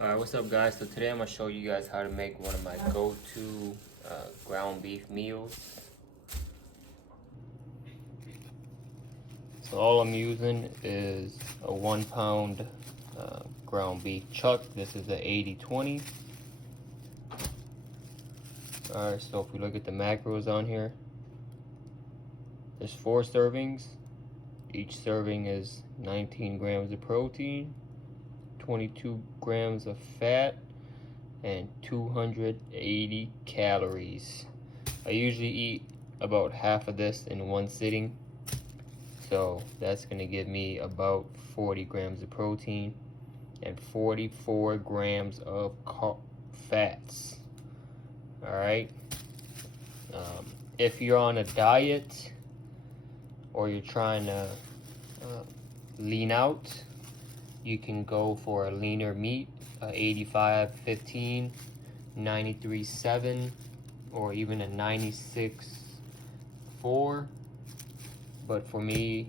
Alright, what's up guys? So today I'm going to show you guys how to make one of my go-to ground beef meals. So all I'm using is a 1 pound ground beef chuck. This is the 80/20. Alright, so if we look at the macros on here, there's 4 servings. Each serving is 19 grams of protein, 22 grams of fat, and 280 calories. I usually eat about half of this in one sitting, so that's gonna give me about 40 grams of protein and 44 grams of fats. All right. If you're on a diet or you're trying to lean out, you can go for a leaner meat, 85/15, 93/7, or even a 96/4. But for me,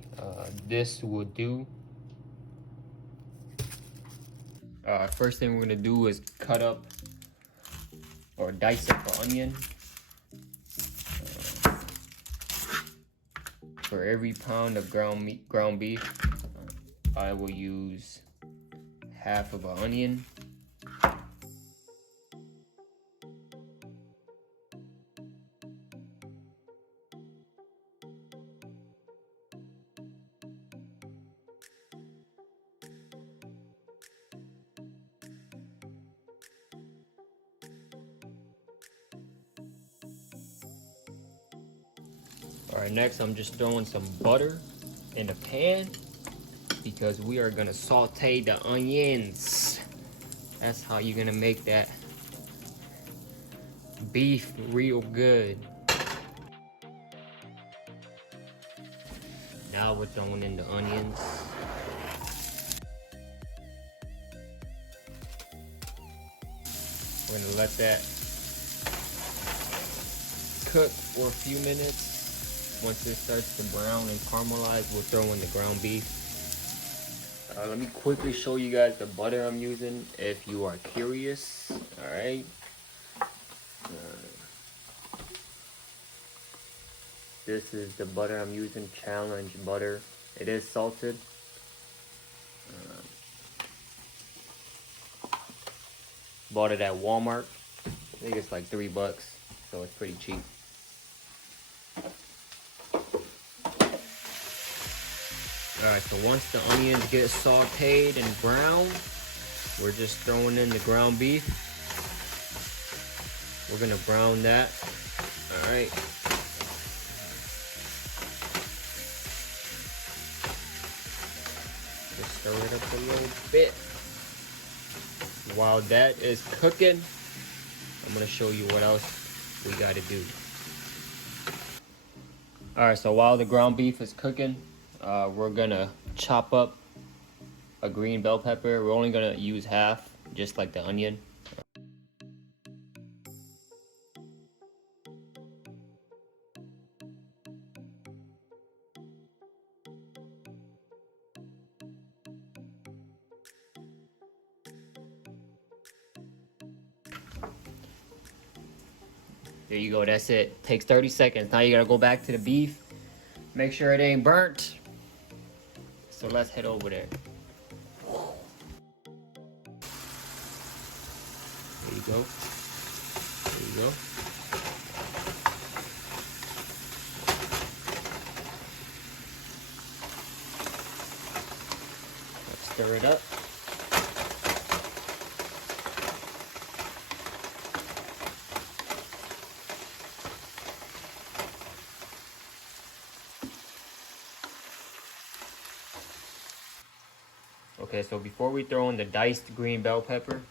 this would do. First thing we're gonna do is cut up or dice up the onion. For every pound of ground beef, I will use half of an onion. All right, next I'm just throwing some butter in the pan because we are gonna saute the onions. That's how you're gonna make that beef real good. Now we're throwing in the onions. We're gonna let that cook for a few minutes. Once it starts to brown and caramelize, we'll throw in the ground beef. Let me quickly show you guys the butter I'm using if you are curious. All right. This is the butter I'm using, Challenge butter. It is salted. Bought it at Walmart. I think it's like $3, so it's pretty cheap. Alright, so once the onions get sauteed and brown, we're just throwing in the ground beef. We're gonna brown that. Alright. Just stir it up a little bit. While that is cooking, I'm gonna show you what else we gotta do. Alright, so while the ground beef is cooking, we're gonna chop up a green bell pepper. We're only gonna use half, just like the onion. There you go, that's it. Takes 30 seconds. Now you gotta go back to the beef. Make sure it ain't burnt. So let's head over there. There you go. There you go. Let's stir it up. Okay, so before we throw in the diced green bell pepper,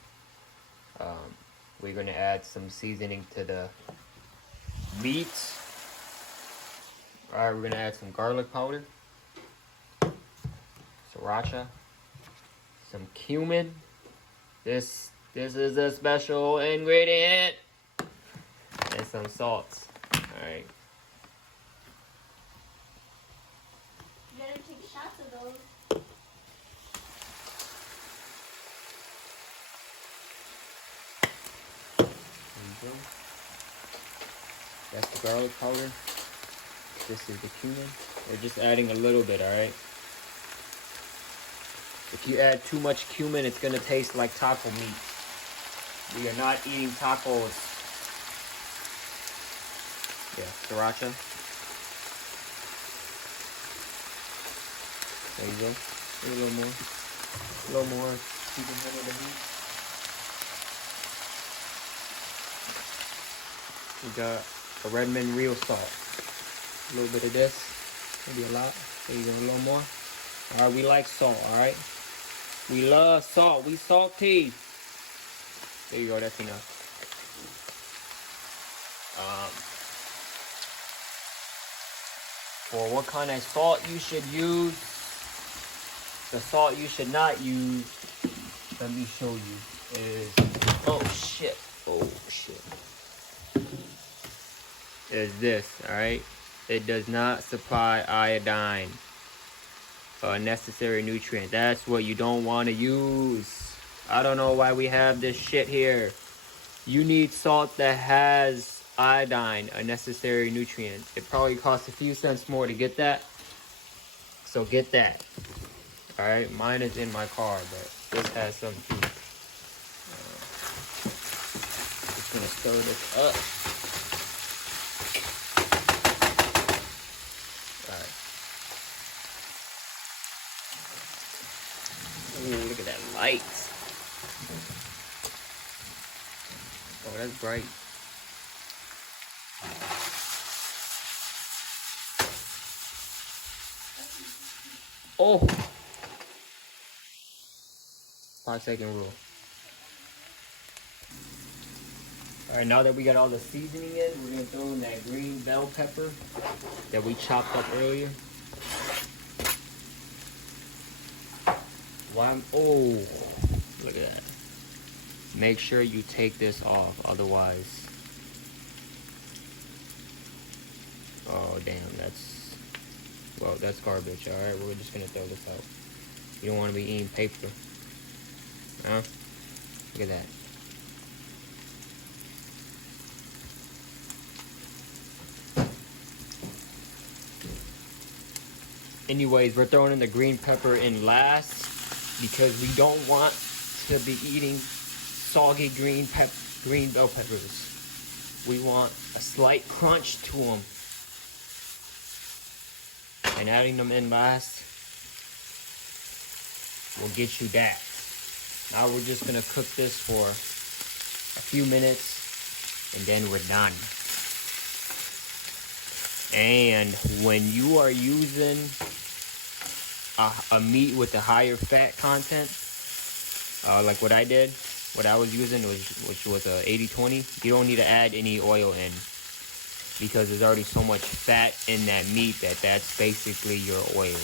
we're gonna add some seasoning to the meat. All right, we're gonna add some garlic powder, Sriracha, some cumin. This is a special ingredient, and some salt. All right. You gotta take shots of those. That's the garlic powder. This is the cumin. We're just adding a little bit, alright? If you add too much cumin, it's gonna taste like taco meat. We are not eating tacos. Yeah, Sriracha. There you go. A little more. A little more. You can handle the heat. We got a Redmond real salt. A little bit of this. Maybe a lot. There you go. A little more. Alright, we like salt, alright? We love salt. We salty. There you go. That's enough. For what kind of salt you should use, the salt you should not use, let me show you, is, oh shit, is this, alright? It does not supply iodine, a necessary nutrient. That's what you don't want to use. I don't know why we have this shit here. You need salt that has iodine, a necessary nutrient. It probably costs a few cents more to get that, so get that. Alright, mine is in my car, but this has some too. Just gonna stir this up. Alright. Ooh, look at that light. Oh, that's bright. Oh! 5-second rule. Alright, now that we got all the seasoning in, we're gonna throw in that green bell pepper that we chopped up earlier. Oh, look at that. Make sure you take this off, otherwise. Oh, damn, that's garbage, alright? We're just gonna throw this out. You don't want to be eating paper. Huh? Look at that. Anyways, we're throwing in the green pepper in last because we don't want to be eating soggy green bell peppers. We want a slight crunch to them. And adding them in last will get you that. Now we're just gonna cook this for a few minutes and then we're done. And when you are using a meat with a higher fat content, like what I did, what I was using, which was a 80-20, you don't need to add any oil in because there's already so much fat in that meat that that's basically your oil.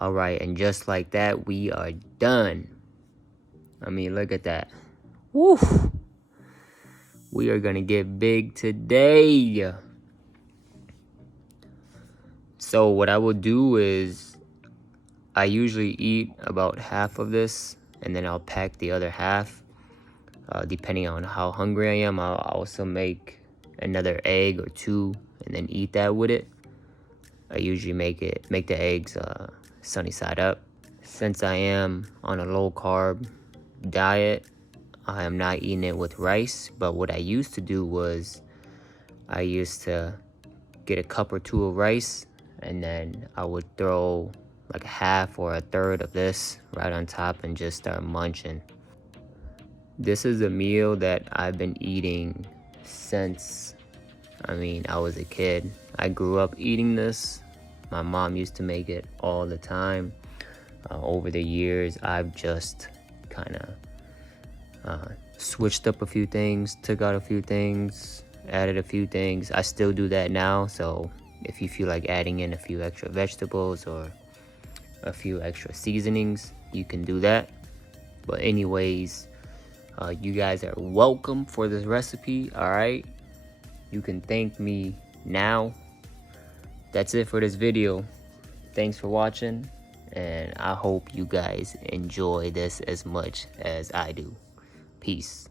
All right, and just like that, we are done. I mean, look at that. Woo! We are gonna get big today. So what I will do is, I usually eat about half of this, and then I'll pack the other half. Depending on how hungry I am, I'll also make another egg or two, and then eat that with it. I usually make the eggs sunny side up. Since I am on a low carb diet, I am not eating it with rice, but what I used to do was I used to get a cup or two of rice and then I would throw like a half or a third of this right on top and just start munching. This is a meal that I've been eating since, I was a kid. I grew up eating this. My mom used to make it all the time. Over the years, I've just kind of switched up a few things, took out a few things, added a few things. I still do that now, so if you feel like adding in a few extra vegetables or a few extra seasonings, you can do that. But anyways, you guys are welcome for this recipe. All right, you can thank me now. That's it for this video. Thanks for watching, and I hope you guys enjoy this as much as I do. Peace.